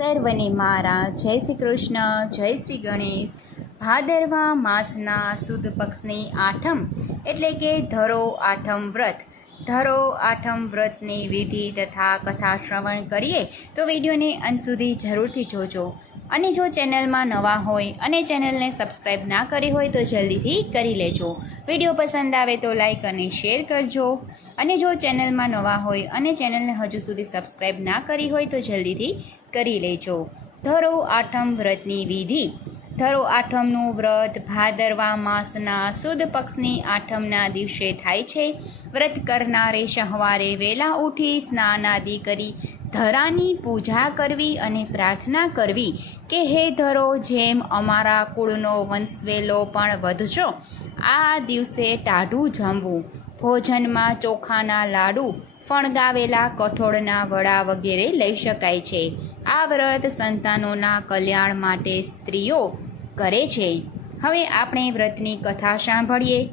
સર્વને મારા, જય શ્રી કૃષ્ણ, જય શ્રી ગણેશ. ભાદરવા માસના સુદ પક્ષની આઠમ એટલે કે ધરો આઠમ વ્રત. ધરો આઠમ વ્રતની વિધિ તથા કથા શ્રવણ કરીએ તો વિડીયોને અંત સુધી જરૂરથી જોજો. અને જો ચેનલમાં નવા હોય અને ચેનલને સબસ્ક્રાઈબ ના કરી હોય તો જલ્દીથી કરી લેજો. વીડિયો પસંદ આવે તો લાઈક અને શેર કરજો. અને જો ચેનલમાં નવા હોય અને ચેનલને હજુ સુધી સબસ્ક્રાઈબ ના કરી હોય તો જલ્દીથી કરી લેજો. ધરો આઠમ વ્રતની વિધિ. ધરો આઠમનું વ્રત ભાદરવા માસના સુદ પક્ષની આઠમના દિવસે થાય છે. વ્રત કરનારે સહવારે વહેલા ઉઠી સ્નાન આદિ કરી ધરાની પૂજા કરવી અને પ્રાર્થના કરવી કે હે ધરો જેમ અમારા કુળનો વંશવેલો પણ વધજો. આ દિવસે ટાઢું જમવું. ભોજનમાં ચોખાના લાડુ ફણગાવેલા કઠોળના વડા વગેરે લઈ શકાય છે. આ વ્રત સંતાનોના કલ્યાણ માટે સ્ત્રીઓ કરે છે. હવે આપણે વ્રતની કથા સાંભળીએ.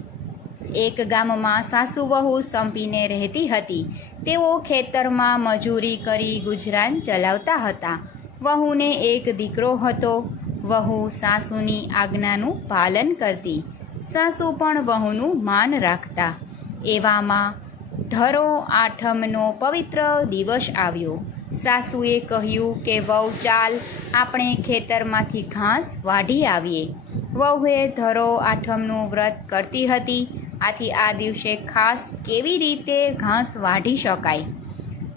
એક ગામમાં સાસુ વહુ સંપીને રહેતી હતી. તેઓ ખેતરમાં મજૂરી કરી ગુજરાન ચલાવતા હતા. વહુને એક દીકરો હતો. વહુ સાસુની આજ્ઞાનું પાલન કરતી. સાસુ પણ વહુનું માન રાખતા. એવામાં ધરો આઠમનો પવિત્ર દિવસ આવ્યો. સાસુએ કહ્યું કે, વહુ, ચાલ, આપણે ખેતરમાંથી ઘાસ વાઢી આવીએ. વહુએ ધરો આઠમનું વ્રત કરતી હતી. આથી આ દિવસે ખાસ કેવી રીતે ઘાસ વાઢી શકાય?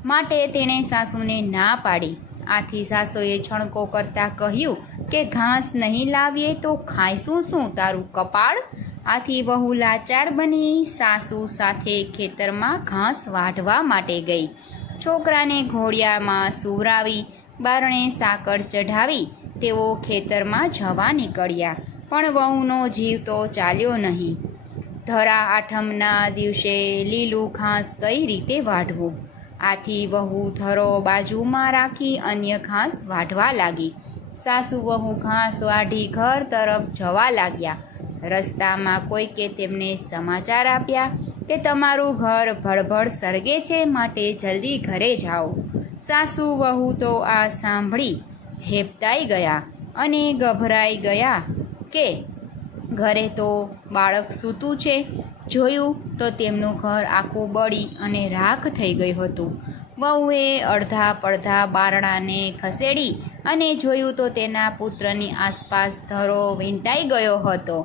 માટે તેણે સાસુને ના પાડી. આથી સાસુએ છણકો કરતાં કહ્યું કે, ઘાસ નહીં લાવીએ તો ખાઈશું શું? તારું કપાળ આથી વહુ લાચાર બની, સાસુ સાથે ખેતરમાં ઘાસ વાઢવા માટે ગઈ. છોકરાને ઘોડિયામાં સુવરાવી, બારણે સાકર ચઢાવી, તેઓ ખેતરમાં જવા નીકળ્યા. પણ વહુનો જીવ તો ચાલ્યો નહીં. ધરા આઠમના દિવસે લીલું ઘાસ કઈ રીતે વાઢવું? આથી વહુ ધરો બાજુમાં રાખી અન્ય ઘાસ વાઢવા લાગી. સાસુ વહુ ઘાસ વાઢી ઘર તરફ જવા લાગ્યા. રસ્તામાં કોઈકે તેમને સમાચાર આપ્યા કે તમારું ઘર ભળભળ સરગે છે માટે જલ્દી ઘરે જાઓ. સાસુ વહુ તો આ સાંભળી હેપતાઈ ગયા અને ગભરાઈ ગયા કે ઘરે તો બાળક સૂતું છે. જોયું તો તેમનું ઘર આખું બળી અને રાખ થઈ ગયું હતું. વહુએ અડધા પડધા બારણાને ખસેડી અને જોયું તો તેના પુત્રની આસપાસ ધરો વીંટાઈ ગયો હતો.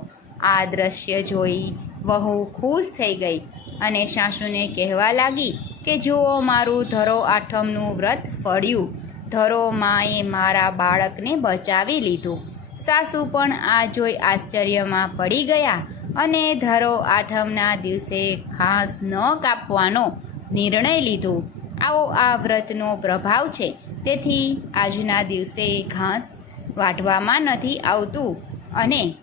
આ દ્રશ્ય જોઈ વહુ ખુશ થઈ ગઈ અને સાસુને કહેવા લાગી કે જુઓ, મારું ધરો આઠમનું વ્રત ફળ્યું. ધરો માએ મારા બાળકને બચાવી લીધું. સાસુ પણ આ જોઈ આશ્ચર્યમાં પડી ગયા અને ધરો આઠમના દિવસે ખાસ ન કાપવાનો નિર્ણય લીધો. આવો આ વ્રતનો પ્રભાવ છે. તેથી આજના દિવસે ઘાસ વાઢવામાં નથી આવતું અને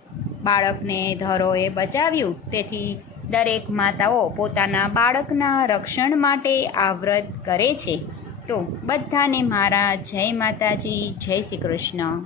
બાળકને ધરોએ બચાવ્યું. તેથી દરેક માતાઓ પોતાના બાળકના રક્ષણ માટે આ વ્રત કરે છે. તો બધાને મારા જય માતાજી, જય શ્રી કૃષ્ણ.